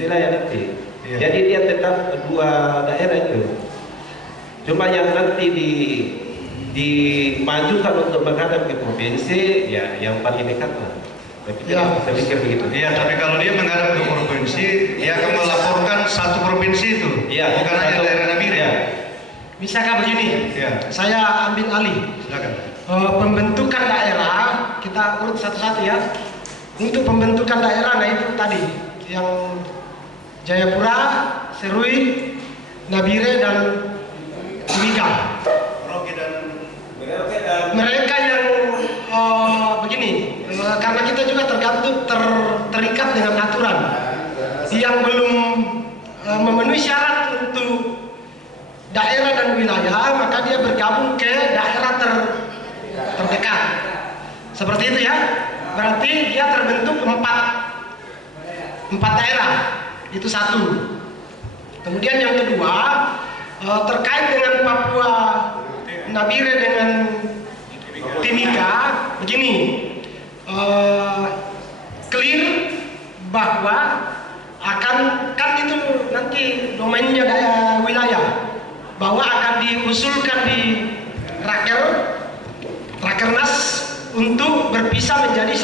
wilayah nanti. Iya. Jadi dia tetap dua daerah itu. Cuma yang nanti dimajukan untuk menghadap ke provinsi, ya yang paling dekat lah. Ya. Saya pikir begitu. Iya, tapi kalau dia menghadap ke provinsi, dia akan melaporkan satu provinsi itu, Iya, bukan hanya satu. daerah Nabire. Iya. Bisakah begini? Iya. Saya ambil alih. Silakan. Pembentukan daerah, kita urut satu-satu ya. Untuk pembentukan daerah, nah itu tadi yang Jayapura, Serui, Nabire dan Timika. Mereka yang begini, karena kita juga terikat dengan aturan. Yang belum memenuhi syarat untuk daerah dan wilayah, maka dia bergabung ke daerah terdekat. Seperti itu ya. Berarti dia terbentuk empat daerah. Itu satu. Kemudian yang kedua, terkait dengan Papua Nabire dengan Timika, begini, clear bahwa kan itu nanti domainnya daerah wilayah, bahwa akan diusulkan di Rakernas untuk berpisah menjadi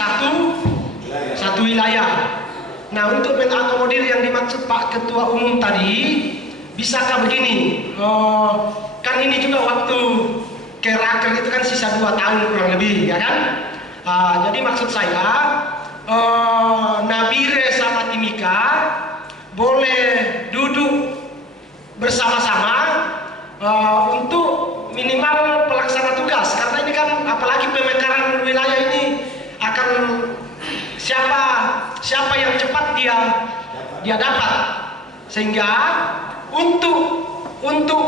satu wilayah. Nah, untuk mengakomodir yang dimaksud Pak Ketua Umum tadi, bisakah begini? Kan ini juga waktu ke Raker itu kan sisa 2 tahun kurang lebih, ya kan? Jadi maksud saya, Nabire sama Timika boleh duduk bersama-sama untuk minimal pelaksana tugas, karena ini kan apalagi pemekaran wilayah ini akan siapa yang cepat dia dapat, sehingga untuk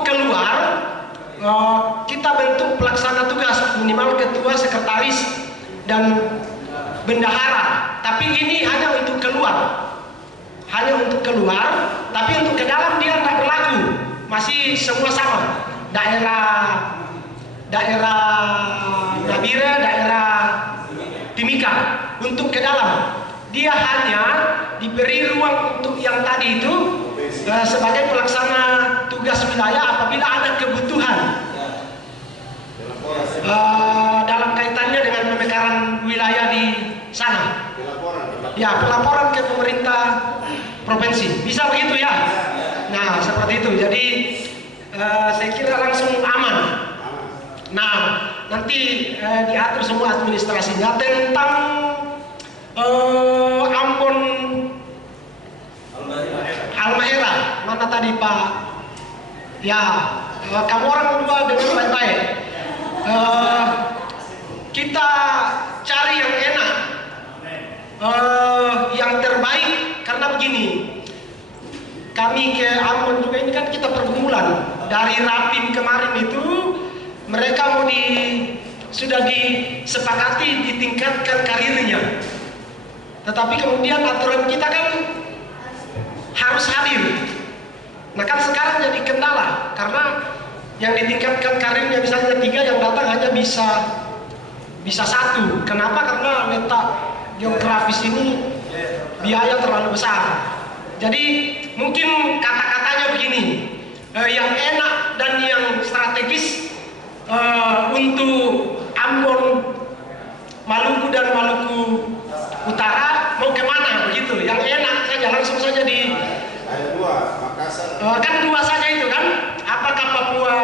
keluar kita bentuk pelaksana tugas minimal ketua, sekretaris dan bendahara, tapi ini hanya untuk keluar, tapi untuk ke dalam dia tidak berlaku, masih semua sama, daerah Nabire, daerah Timika. Untuk ke dalam dia hanya diberi ruang untuk yang tadi itu sebagai pelaksana tugas wilayah apabila ada kebutuhan dalam kaitannya dengan pemekaran wilayah di sana. Ya, pelaporan ke pemerintah provinsi. Bisa begitu ya? Nah, seperti itu. Jadi saya kira langsung aman. Nah, nanti diatur semua administrasinya tentang Ambon Halmahera. Mana tadi Pak? Ya, kamu orang dua dengan baik-baik. Kita cari yang enak, yang terbaik, karena begini, kami ke Ambon juga ini kan kita pergumulan. Dari Rapim kemarin itu mereka sudah disepakati ditingkatkan karirnya, tetapi kemudian aturan kita kan harus hadir. Nah kan sekarang jadi kendala, karena yang ditingkatkan karirnya misalnya 3, yang datang hanya bisa 1. Kenapa? Karena letak geografis ini biaya terlalu besar. Jadi mungkin kata-katanya begini, yang enak dan yang strategis untuk Ambon, Maluku dan Maluku Utara mau kemana begitu? Yang enak saja langsung saja kan 2 saja itu kan? Apakah Papua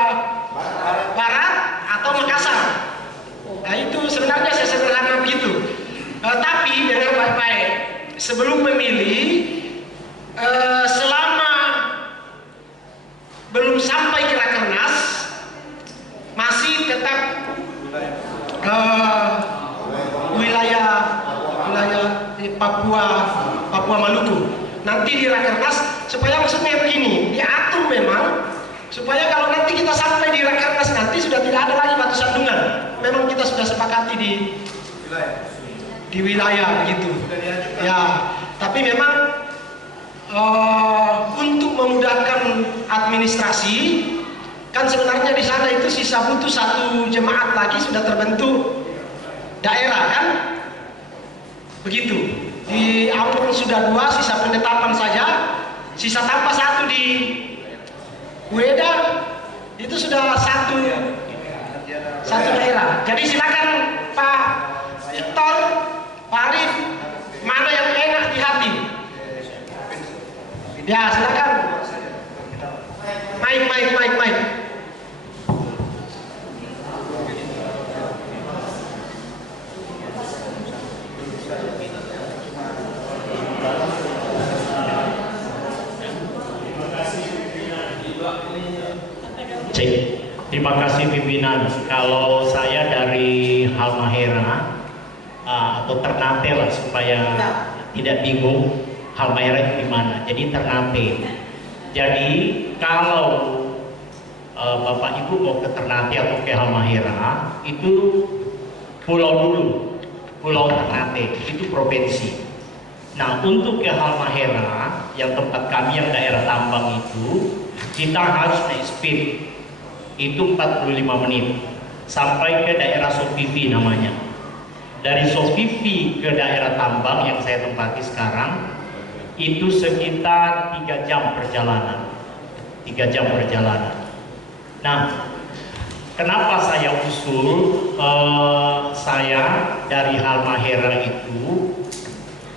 Barat atau Makassar? Nah itu sebenarnya sesederhana begitu. Tapi dengan baik-baik sebelum memilih, selama belum sampai ke Rakernas masih tetap wilayah Papua Maluku. Nanti di Rakernas supaya maksudnya begini, diatur memang supaya kalau nanti kita sampai di Rakernas nanti sudah tidak ada lagi batu sandungan. Memang kita sudah sepakati di wilayah begitu. Ya, tapi memang untuk memudahkan administrasi, kan sebenarnya di sana itu sisa butuh 1 jemaat lagi sudah terbentuk daerah kan, begitu. Di Ambon sudah 2, sisa penetapan saja. sisa tambah satu di Wedan, itu sudah satu daerah. Jadi silakan Pak Victor, Pak Arif, mana yang enak di hati? Ya silakan. Mic. Terima kasih pimpinan. Kalau saya dari Halmahera atau Ternate lah supaya tidak bingung Halmahera itu di mana. Jadi Ternate. Jadi kalau Bapak Ibu mau ke Ternate atau ke Halmahera itu pulau dulu, Pulau Ternate itu provinsi. Nah untuk ke Halmahera yang tempat kami yang daerah tambang itu kita harus naik speed. Itu 45 menit sampai ke daerah Sopivi namanya. Dari Sopivi ke daerah tambang yang saya tempati sekarang itu sekitar 3 jam perjalanan. 3 jam perjalanan. Nah, kenapa saya usul saya dari Halmahera itu?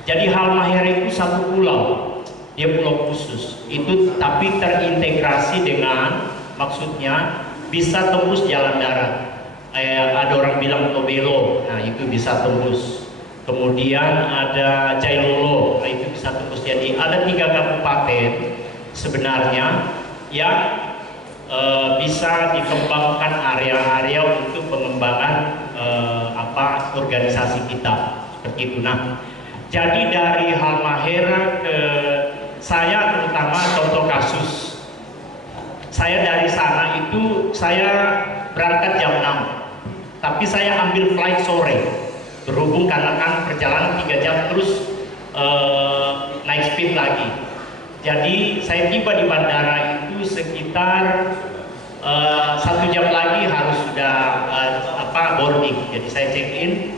Jadi Halmahera itu satu pulau, dia pulau khusus. Itu tapi terintegrasi dengan, maksudnya bisa tembus jalan darat. Ada orang bilang Tobelo, nah itu bisa tembus. Kemudian ada Jailolo, nah itu bisa tembus. Jadi ada 3 kabupaten sebenarnya yang bisa dikembangkan area-area untuk pengembangan organisasi kita seperti itu. Nah, jadi dari Halmahera ke saya terutama contoh kasus. Saya dari sana itu saya berangkat jam 6, tapi saya ambil flight sore berhubung karena kan perjalanan 3 jam terus naik speed lagi. Jadi saya tiba di bandara itu sekitar 1 jam lagi harus sudah boarding. Jadi saya check in.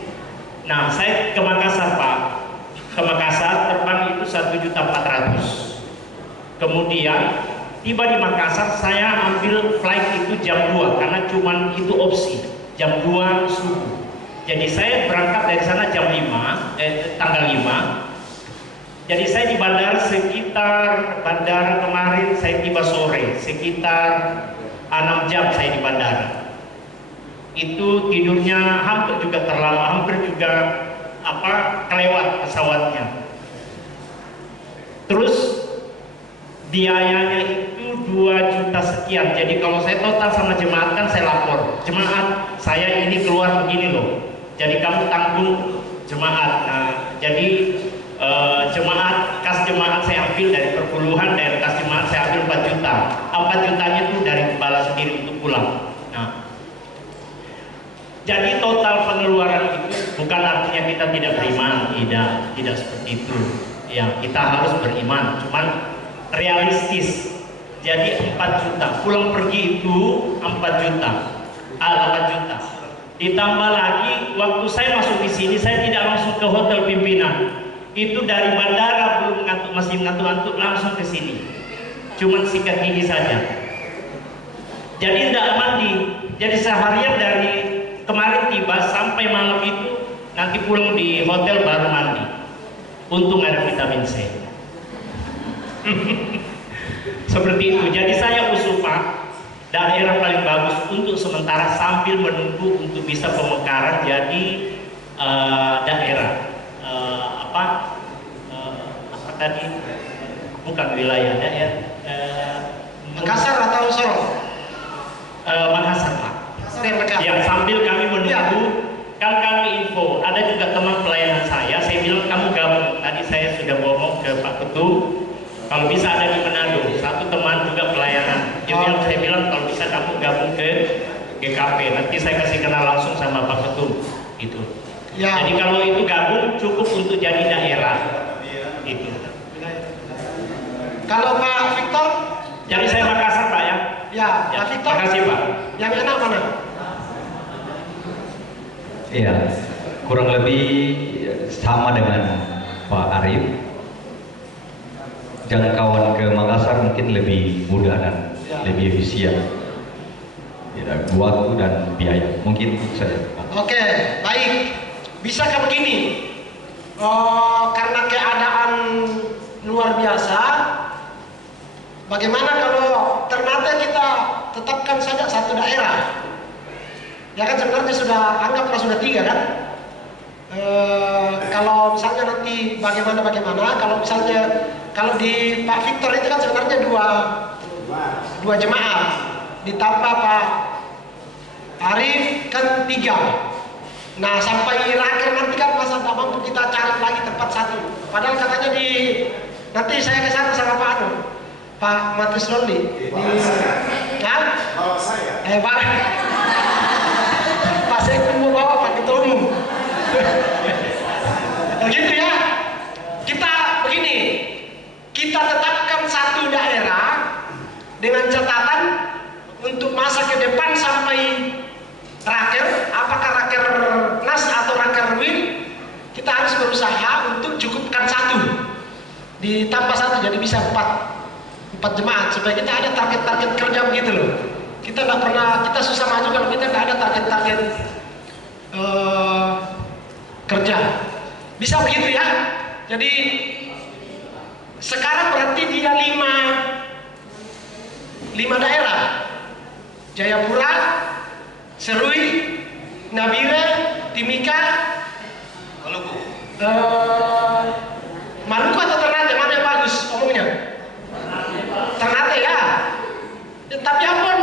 Nah saya ke Makassar Pak, ke Makassar terbang itu 1.400.000. Kemudian tiba di Makassar saya ambil flight itu jam 2 karena cuman itu opsi jam 2 subuh. Jadi saya berangkat dari sana jam 5 tanggal 5. Jadi saya di bandara sekitar bandara kemarin saya tiba sore sekitar 6 jam saya di bandara. Itu tidurnya hampir juga terlambat, hampir juga kelewat pesawatnya. Terus biayanya itu 2 juta sekian. Jadi kalau saya total sama jemaat kan saya lapor, jemaat saya ini keluar begini loh, jadi kamu tanggung jemaat. Nah jadi kas jemaat saya ambil dari perpuluhan, dari kas jemaat saya ambil 4 juta. 4 jutanya itu dari kepala sendiri untuk pulang. Nah jadi total pengeluaran itu bukan artinya kita tidak beriman, tidak seperti itu ya, kita harus beriman, cuman realistis. Jadi 4 juta pulang pergi itu 4 juta, 8 juta. Ditambah lagi waktu saya masuk di sini saya tidak langsung ke hotel pimpinan. Itu dari bandara belum ngantuk, masih ngantuk-ngantuk langsung ke sini. Cuman sikat gigi saja. Jadi tidak mandi. Jadi seharian dari kemarin tiba sampai malam itu nanti pulang di hotel baru mandi. Untung ada vitamin C. Seperti itu. Jadi saya usul Pak, daerah paling bagus untuk sementara sambil menunggu untuk bisa pemekaran jadi daerah apa tadi bukan wilayah daerah Makassar atau Sorong? Makassar Pak. Ya sambil kami menunggu kan kami info ada juga teman pelayanan saya bilang kamu gabung. Tadi saya sudah ngomong ke Pak Ketum kalau bisa ada di Manado, satu teman juga pelayanan. Saya bilang kalau bisa kamu gabung ke GKP, nanti saya kasih kenal langsung sama Pak Ketum gitu. Ya. Jadi kalau itu gabung cukup untuk jadi daerah gitu. Kalau Pak Victor, jadi saya Makassar Pak ya. Ya, Pak Victor. Terima kasih Pak. Yang enak mana? Iya, kurang lebih sama dengan Pak Arif. jangkauan ke Makassar mungkin lebih mudah dan lebih efisien. Ya, waktu dan biaya mungkin saya. Oke, baik. Bisakah begini? Karena keadaan luar biasa, bagaimana kalau Ternate kita tetapkan saja satu daerah? Ya kan sebenarnya anggaplah sudah 3 kan? Kalau misalnya nanti bagaimana kalau di Pak Victor itu kan sebenarnya dua jemaah, ditambah Pak Arif kan 3. Nah sampai raker nanti kan masa tidak mampu kita cari lagi tempat satu. Padahal katanya nanti saya ke sana sama Pak Matius Rondi. Kalau saya. Pak saya mau bawa Pak Ketua Umum. Begitu ya. Kita begini. Kita tetapkan satu daerah dengan catatan untuk masa ke depan sampai raker, apakah raker nas atau raker win, kita harus berusaha untuk cukupkan 1 ditambah 1 jadi bisa 4 jemaat supaya kita ada target-target kerja begitu loh. Kita nggak pernah, kita susah maju kalau kita nggak ada target-target kerja. Bisa begitu ya. Jadi sekarang berarti dia 5 daerah: Jayapura, Serui, Nabire, Timika, Maluku. Maluku atau Ternate, mana yang bagus omongnya? Ternate ya. Tapi Ambon.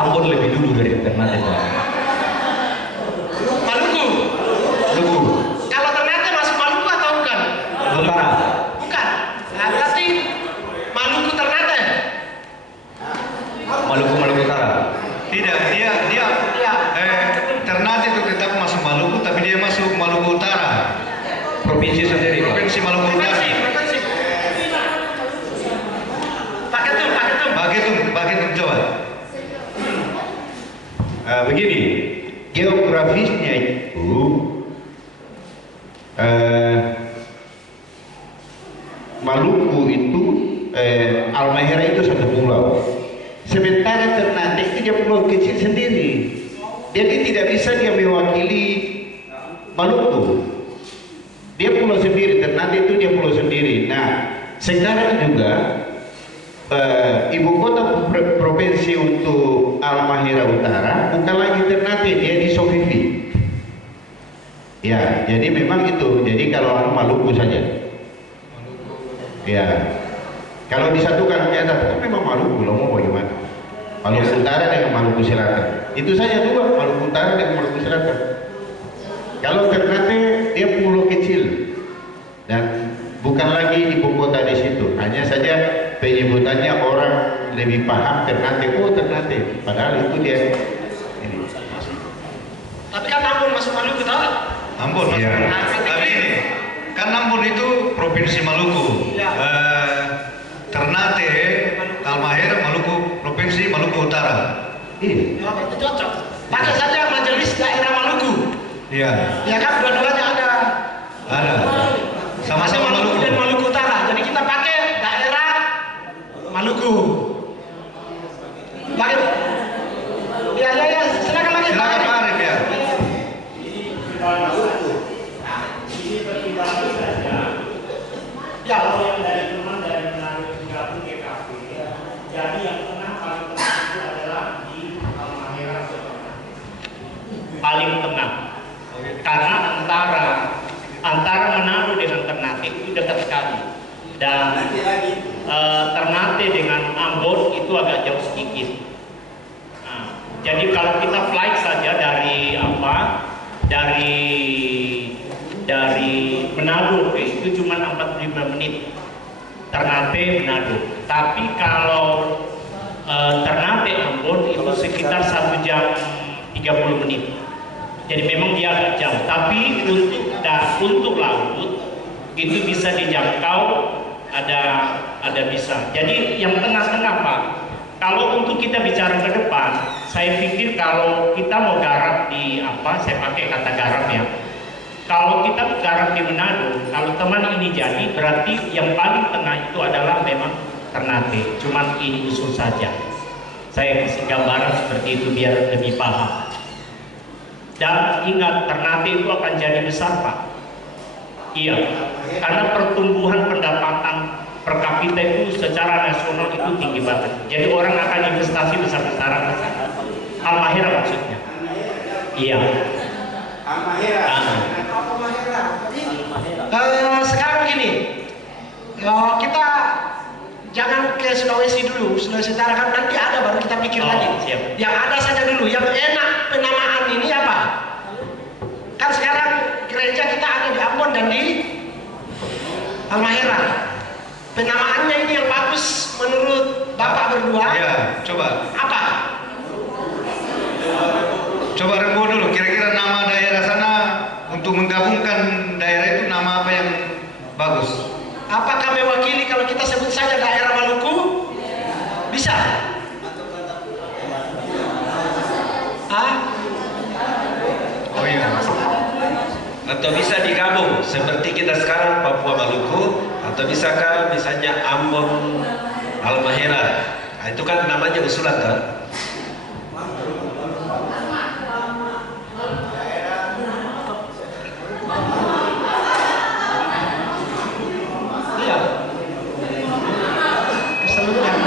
Ambon lebih dulu dari Ternate. Maluku. Kalau Ternate masuk Maluku atau bukan? Utara. Bukan. Nah, berarti Maluku Ternate. Maluku Utara. Tidak, dia Iya. Ternate itu tetap masuk Maluku, tapi dia masuk Maluku Utara. Provinsi sendiri, Pak. Provinsi Maluku Utara. Provinsi. Pak Ketum coba. Begini, geografisnya itu Maluku itu Halmahera itu satu pulau. Sementara Ternate itu dia pulau kecil sendiri. Jadi tidak bisa dia mewakili Maluku. Dia pulau sendiri, Ternate itu dia pulau sendiri. Nah, sekarang juga ibu kota provinsi untuk Halmahera Utara bukan lagi Ternate, dia di Sofifi. Ya, jadi memang itu. Jadi kalau Maluku saja. Ya, kalau disatukan ya kan memang Maluku, lo mau bagaimana? Maluku Utara dengan Maluku Selatan. Itu saja dua, Maluku Utara dengan Maluku Selatan. Kalau Ternate dia pulau kecil dan bukan lagi ibu kota di situ. Hanya saja penyebutannya orang lebih paham Ternate, oh Ternate, padahal itu dia ini. Tapi kan Ambon masuk Maluku tahu? Ambon masuk. Ya. Tapi ini kan Ambon itu provinsi Maluku. Ya. Ternate, Halmahera, Maluku, provinsi Maluku Utara. Iya. Ya, berarti cocok. Pakai saja majelis daerah Maluku. Iya. Ya kan dua-duanya ada. Ada. Sama-sama Ada Maluku. dan Maluku Utara. Jadi kita pakai daerah Maluku. Pakai. Ya, silakan lagi. Silakan Pak Arif ya. Ya. Yang dari teman dari Manado gabung GKP, jadi yang tengah paling tengah itu adalah di Halmahera paling tengah, karena antara Manado dengan Ternate itu dekat sekali, dan Ternate dengan Ambon itu agak jauh sedikit. Nah, jadi kalau kita flight saja dari Manado itu cuma 45 menit, Ternate Manado. Tapi kalau Ternate Ambon itu sekitar 1 jam 30 menit. Jadi memang dia agak jauh. Tapi untuk laut itu bisa dijangkau, ada bisa. Jadi yang tengah-tengah Pak. Kalau untuk kita bicara ke depan, saya pikir kalau kita mau garap di saya pakai kata garap ya. Kalau kita sekarang di Manado, kalau teman ini jadi, berarti yang paling tengah itu adalah memang Ternate. Cuman ini usul saja. Saya kasih gambaran seperti itu biar lebih paham. Dan ingat, Ternate itu akan jadi besar, Pak. Iya, karena pertumbuhan pendapatan per kapita itu secara nasional itu tinggi banget. Jadi orang akan investasi besar-besaran. Halmahera maksudnya. Iya. Sekarang gini, kita jangan ke Sulawesi dulu, Sulawesi Utara kan nanti ada baru kita pikir lagi. Siap. Yang ada saja dulu, yang enak penamaan ini apa? Kan sekarang gereja kita ada di Ambon dan di Halmahera. Penamaannya ini yang bagus menurut Bapak berdua. Ya, coba. Apa? Coba rembuh dulu, kira-kira nama daerah sana untuk menggabungkan daerah itu nama apa yang bagus? Apakah mewakili kalau kita sebut saja daerah Maluku? Bisa? Oh iya. Atau bisa digabung seperti kita sekarang Papua Maluku, atau bisakah misalnya Ambon Halmahera. Nah, itu kan namanya usulan kan? Iya. Keseluruhan.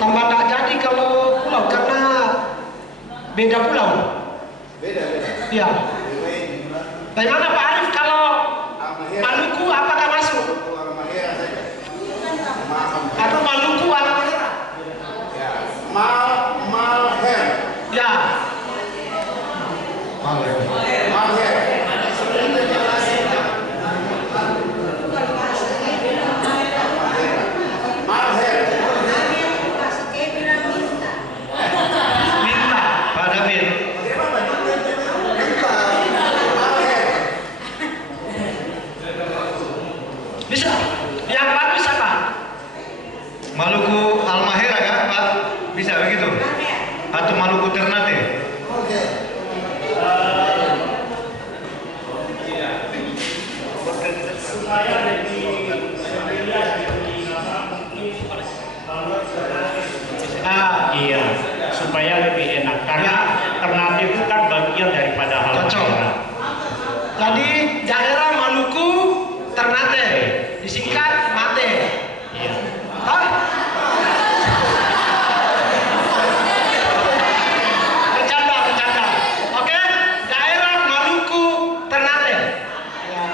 Tambah tak jadi kalau pulau karena beda pulau. Beda. Iya. Bagaimana Pak Arif kalau Maluku apakah masuk? Atau Maluku Halmahera? Malher. Ya. Malher. Minta. Pak David. Bisa. Yang bagus apa? Maluku Halmahera kan, Pak? Bisa begitu? Atau Maluku Ternate? Iya, supaya lebih enak. Karena Ternate itu kan bagian daripada Halmahera. Jadi daerah Maluku Ternate disingkat Mate. Iya. Hah? Bercanda. Oke, daerah Maluku Ternate. Ya.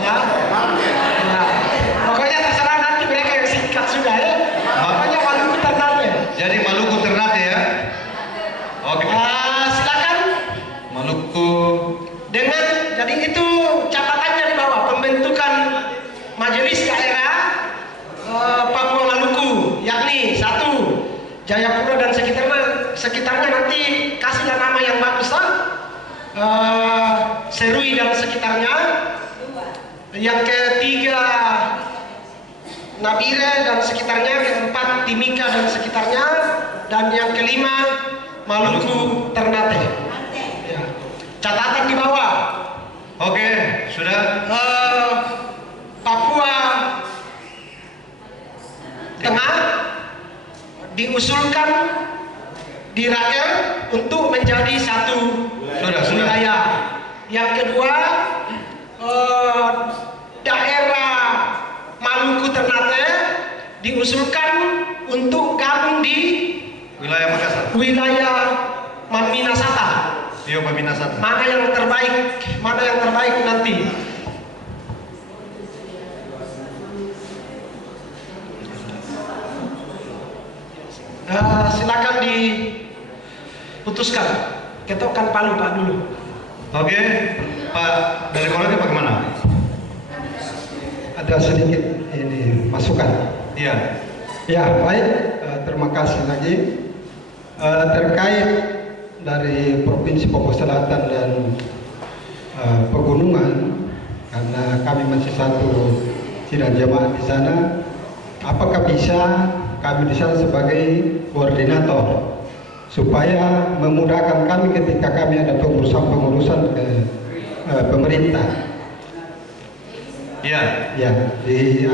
Ya. Pokoknya terserah nanti mereka yang singkat sudah ya. Pokoknya Maluku Ternate. Jadi Maluku Ternate ya? Oke. Silakan. Maluku. Jadi itu catatannya di bawah pembentukan majelis daerah Papua Maluku, yakni 1 Jayapura dan sekitarnya nanti kasihlah nama yang bagus lah. Serui dan sekitarnya. Yang ketiga Nabire dan sekitarnya, yang keempat Timika dan sekitarnya, dan yang kelima Maluku Ternate. Ya. Catatan di bawah. Oke, sudah. Papua Tengah diusulkan di Raker untuk menjadi satu wilayah. Yang kedua, daerah Maluku Ternate diusulkan untuk gabung di Wilayah Makassar. wilayah Minasata. Iya, Pak Minasata. Mana yang terbaik nanti. Silakan diputuskan. Ketokkan palu Pak dulu. Oke, Pak dari Kolonel bagaimana? Ada sedikit ini masukan. Iya. Ya baik, terima kasih lagi. Terkait dari Provinsi Papua Selatan dan pegunungan, karena kami masih satu sidang jemaat di sana, apakah bisa kami di sana sebagai koordinator supaya memudahkan kami ketika kami ada pengurusan ke pemerintah. Ya. Ya, di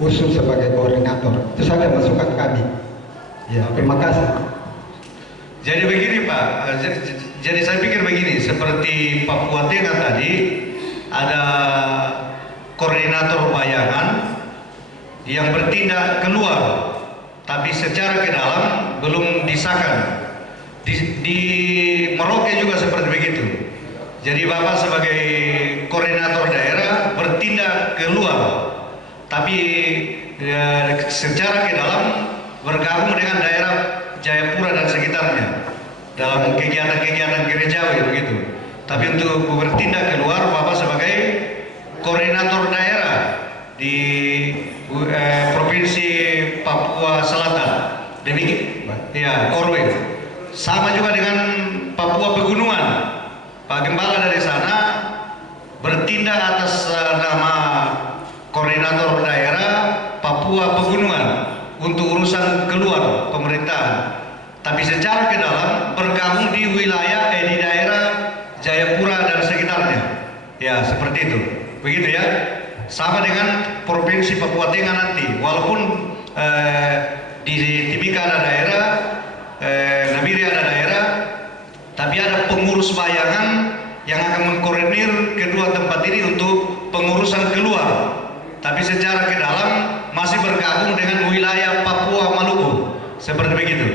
usul sebagai koordinator. Itu saja masukan kami. Ya, terima kasih. Jadi begini Pak, jadi saya pikir begini, seperti Papua Tengah tadi ada koordinator bayangan yang bertindak keluar, tapi secara ke dalam belum disahkan. Di Merauke juga seperti begitu. Jadi Bapak sebagai koordinator daerah bertindak keluar, tapi secara ke dalam bergabung dengan daerah Jayapura dan sekitarnya dalam kegiatan-kegiatan gerejawi begitu. Tapi untuk bertindak keluar, Bapak sebagai koordinator daerah di Provinsi Papua Selatan. Demikian, ya, Korwil. Sama juga dengan Papua Pegunungan. Pak Gembala dari sana bertindak atas nama koordinator daerah Papua Pegunungan untuk urusan keluar pemerintahan. Tapi secara ke dalam bergabung di wilayah di daerah Jayapura dan sekitarnya. Ya, seperti itu. Begitu ya. Sama dengan Provinsi Papua Tengah nanti. Walaupun di Timika ada daerah, Nabire ada daerah, tapi ada pengurus bayangan yang akan mengkoordinir kedua tempat ini untuk pengurusan keluar. Tapi secara ke dalam masih bergabung dengan wilayah Papua Maluku. Seperti begitu.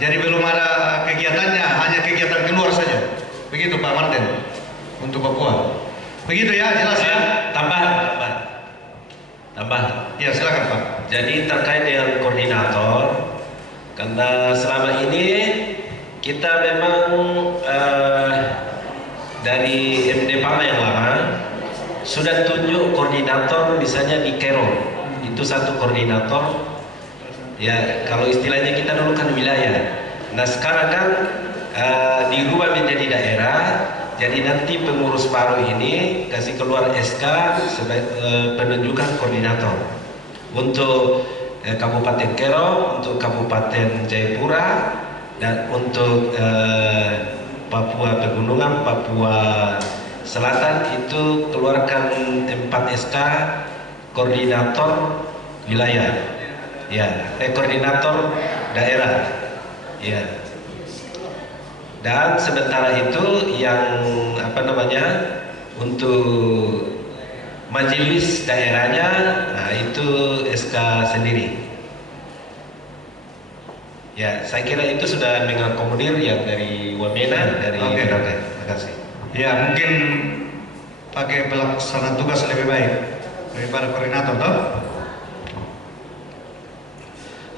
Jadi belum ada kegiatannya, hanya kegiatan keluar saja. Begitu Pak Martin untuk Papua. Begitu ya, jelas ya? Tambah. Ya, silakan Pak. Jadi terkait dengan koordinator, karena selama ini kita memang dari MD Pama yang lama sudah tunjuk koordinator misalnya di Kero, itu satu koordinator. Ya, kalau istilahnya kita dulu kan wilayah. Nah sekarang kan dirubah menjadi daerah. Jadi nanti pengurus baru ini kasih keluar SK sebagai penunjukan koordinator untuk Kabupaten Kero, untuk Kabupaten Jayapura, dan untuk Papua Pegunungan, Papua Selatan itu keluarkan 4 SK koordinator wilayah, ya, koordinator daerah, ya. Dan sementara itu yang untuk majelis daerahnya, nah itu SK sendiri. Ya, saya kira itu sudah mengakomodir yang dari Wamena, dari Merauke. Terima kasih. Ya, mungkin pakai pelaksana tugas lebih baik daripada koordinator, toh?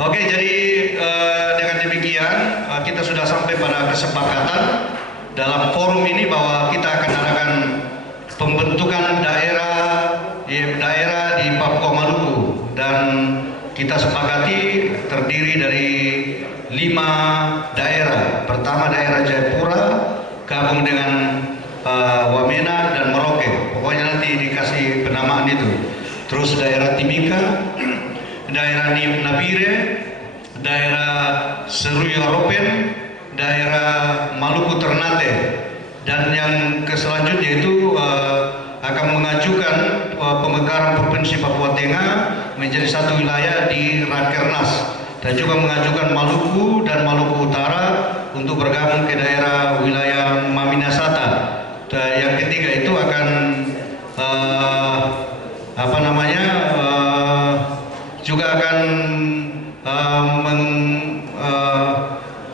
Oke, jadi dengan demikian kita sudah sampai pada kesepakatan dalam forum ini bahwa kita akan adakan pembentukan daerah di Papua Maluku, dan kita sepakati terdiri dari 5 daerah. Pertama daerah Jayapura gabung dengan Wamena dan Merauke. Pokoknya nanti dikasih penamaan itu. Terus daerah Timika, daerah Nabire, daerah Serui Aropen, daerah Maluku Ternate, dan yang selanjutnya itu akan mengajukan pemekaran Provinsi Papua Tengah menjadi satu wilayah di Rakernas, dan juga mengajukan Maluku dan Maluku Utara untuk bergabung ke daerah wilayah Maminasata. Dan yang ketiga itu akan juga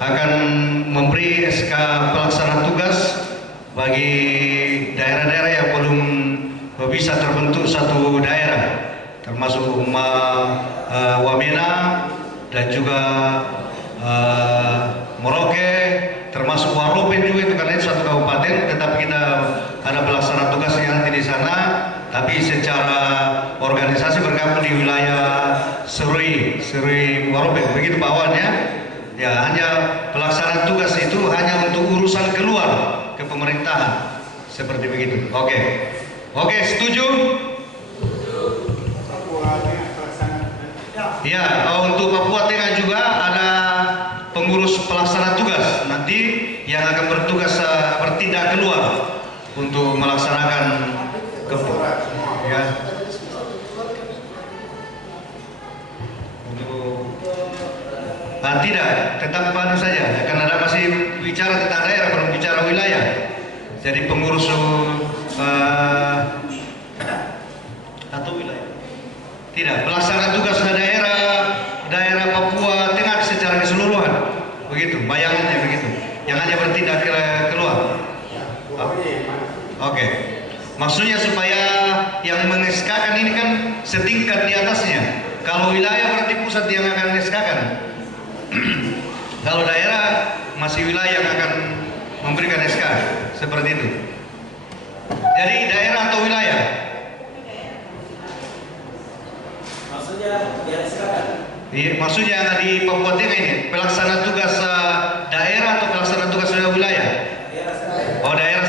akan memberi SK pelaksana tugas bagi daerah-daerah yang belum bisa terbentuk satu daerah, termasuk Wamena dan juga Merauke, termasuk Waropen juga, itu karena itu satu kabupaten, tetapi kita ada pelaksana tugas yang nanti di sana, tapi secara organisasi bergabung di wilayah Serui Waropen, begitu Pak Wan ya. Ya, hanya pelaksana tugas itu hanya untuk urusan keluar ke pemerintahan, seperti begitu. Oke, setuju? Ya, untuk Papua Tengah juga ada pengurus pelaksana tugas nanti yang akan bertugas bertindak keluar untuk melaksanakan ya. Tidak, tetap anu saja, karena ada masih bicara tentang daerah, belum bicara wilayah. Jadi pengurus atau wilayah. Tidak, pelaksana tugas daerah Papua Tengah secara keseluruhan. Begitu, bayangannya begitu. Yang hanya bertindak keluar. Oke. Maksudnya supaya yang mengeskakan ini kan setingkat di atasnya. Kalau wilayah berarti pusat yang akan mengeskakan. Kalau daerah masih wilayah yang akan memberikan SK seperti itu. Jadi daerah atau wilayah? Maksudnya di SK kan? Iya, maksudnya di Papua Tengah ini pelaksana